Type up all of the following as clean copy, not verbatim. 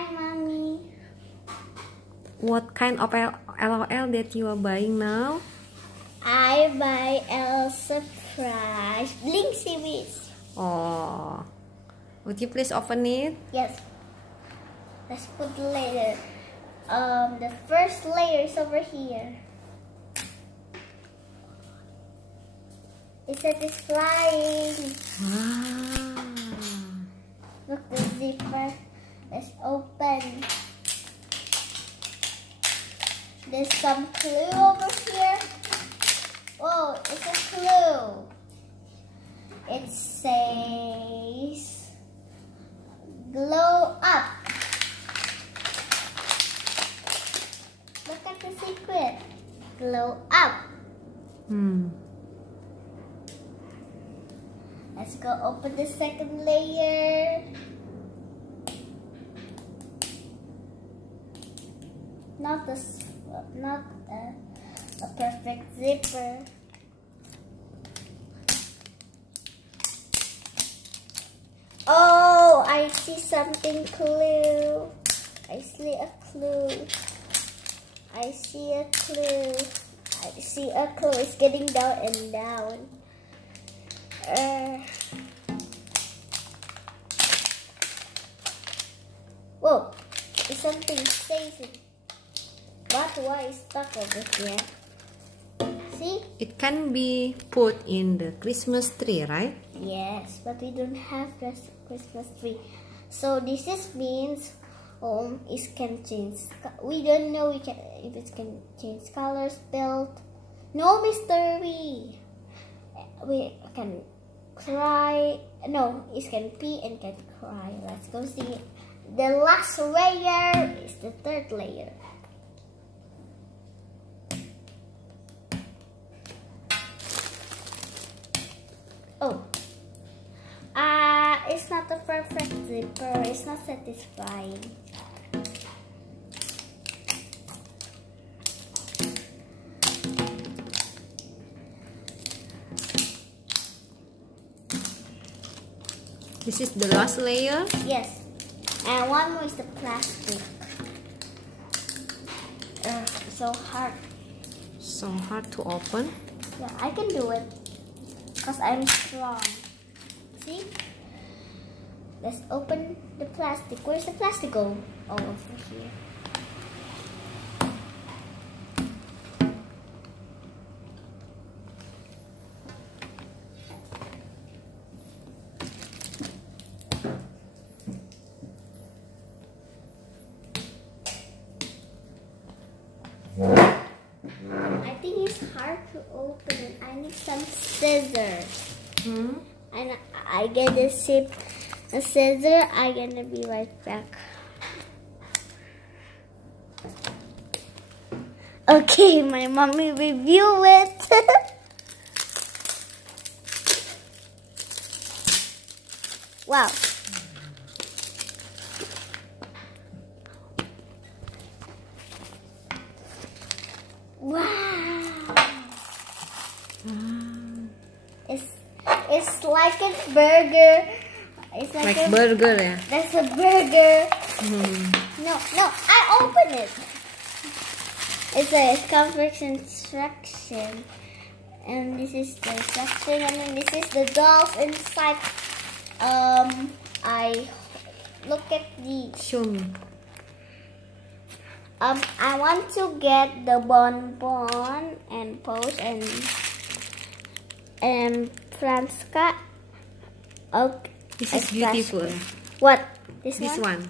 Hi, Mommy. What kind of LOL that you are buying now? I buy LOL Surprise Bling Series. Oh, would you please open it? Yes. Let's put later. The first layer is over here. It says it's flying. Wow. Look, the zipper is open. There's some clue over here. Oh, it's a clue. It says glow up. Look at the secret. Glow up. Let's go open the second layer. Not a perfect zipper. Oh, I see something clue. I see a clue. I see a clue. I see a clue. It's getting down and down. Whoa, there's something says it. But why is stuck over here? See? It can be put in the Christmas tree, right? Yes, but we don't have Christmas tree. So this is means it can change. We don't know if it can change colors, build. No mystery. We can cry. No, it can pee and can cry. Let's go see. The last layer is the third layer. Oh, it's not a perfect zipper. It's not satisfying. This is the last layer? Yes. And one more is the plastic. So hard. So hard to open. Yeah, I can do it. Because I'm strong. See? Let's open the plastic. Where's the plastic go? Oh, over here. I think it's hard to open it. I need some scissors. And I get a scissor. I'm gonna be right back. Okay, my mommy review it. Wow. Wow. It's like a burger. It's like a burger, yeah. That's a burger. No, I open it. It comes with instruction. And this is the instruction, and then this is the dolls inside. I look at these. Show me. I want to get the bonbon and Pose and Pranksta. Okay, this is beautiful. What? This one?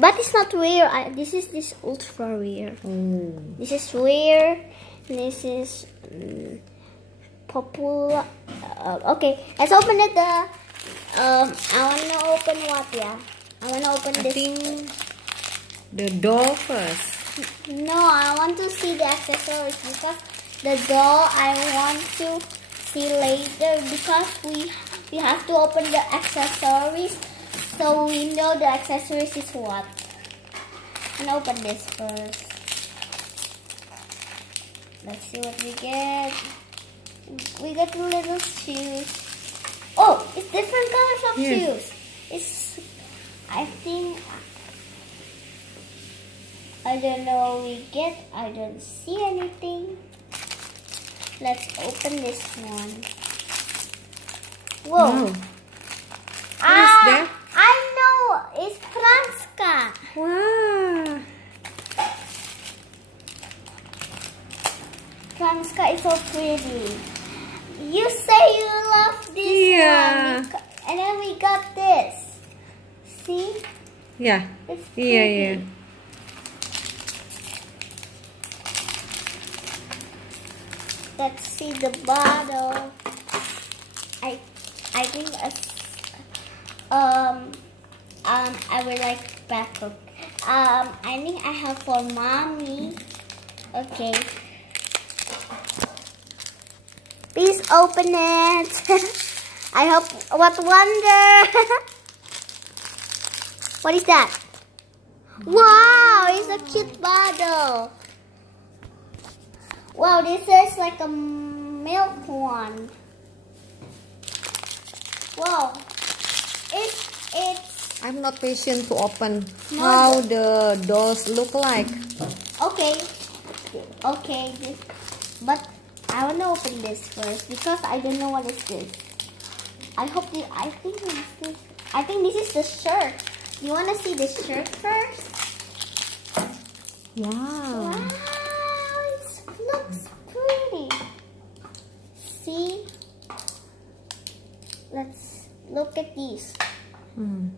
But it's not rare. This is ultra rare. Oh. This is rare. This is popular. Okay, let's open it. I wanna open what? Yeah, I wanna open this. I think the doll first. No, I want to see the accessories because the doll I want to see later because we have to open the accessories so we know the accessories is what. And open this first. Let's see what we get. We got little shoes. Oh, it's different colors of shoes. It's, I think I don't know what we get. I don't see anything. Let's open this one. Whoa. Wow. What is that? I know. It's Pranksta. Wow. Pranksta is so pretty. You say you love this Yeah. one. And then we got this. See? Yeah. It's pretty. Yeah. Let's see the bottle. I think I would like backhook. I think I have for mommy. Okay. Please open it. I hope. What wonder? What is that? Wow, it's a cute bottle. Wow, this is like a milk one. Wow, it's. I'm not patient to open No. how the dolls look like. Okay, but I want to open this first because I don't know what is this. I think it's this. I think this is the shirt. You want to see the shirt first? Wow. Wow, it looks pretty. See? Let's look at these. Hmm.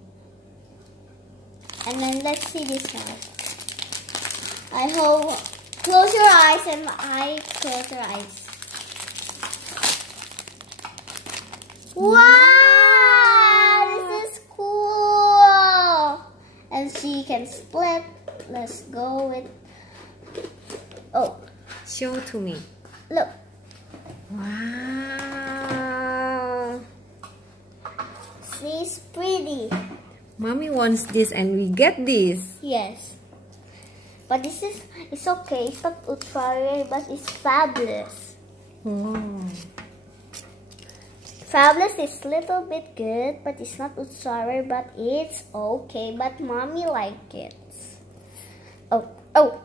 And then let's see this one. I hope. Close your eyes and close your eyes. Wow! This is cool. And she can split. Let's go with. Oh, Show to me. look. Wow. See, it's pretty. Mommy wants this and we get this. Yes. But it's okay. It's not ultra rare, but it's fabulous. Oh. Fabulous is little bit good, but it's not ultra rare, but it's okay. But mommy like it. Oh,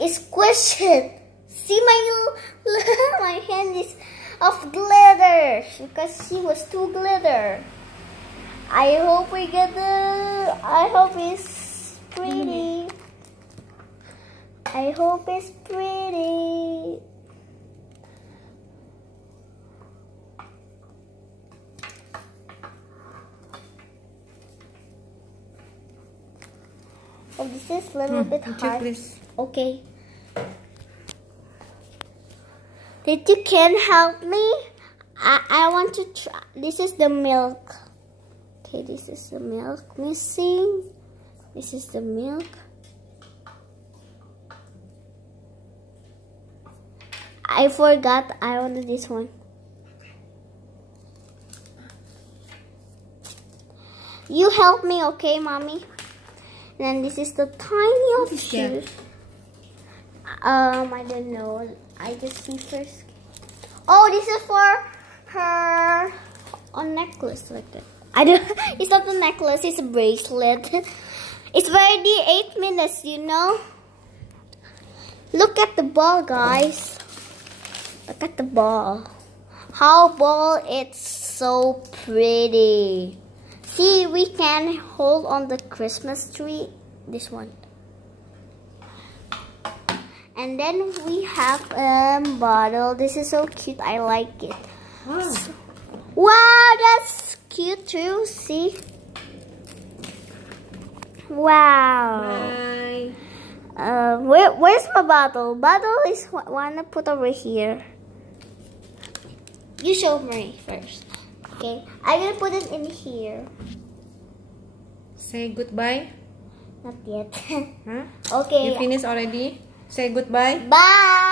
it's squished. See my hand is of glitter because she was too glitter. I hope we get I hope it's pretty. I hope it's pretty. Oh, this is a little bit Would you hard. please? Okay. Did you can help me? I want to try. This is the milk. Okay, this is the milk missing. This is the milk. I forgot. I wanted this one. You help me, okay, mommy? And then this is the tiny of What is that? shoes. I don't know. I just see first. Oh, this is for her necklace like that. I don't. It's not a necklace. It's a bracelet. It's already 8 minutes. You know. Look at the ball, guys. Look at the ball. How ball? It's so pretty. See, we can hold on the Christmas tree. This one. And then we have a bottle. This is so cute. I like it. Wow. Wow, that's cute too. See? Wow. Bye. Where's my bottle? Bottle is wanna put over here. You show me first. Okay, I'm gonna put it in here. Say goodbye. Not yet. Huh? Okay. You finished already? Say goodbye. Bye.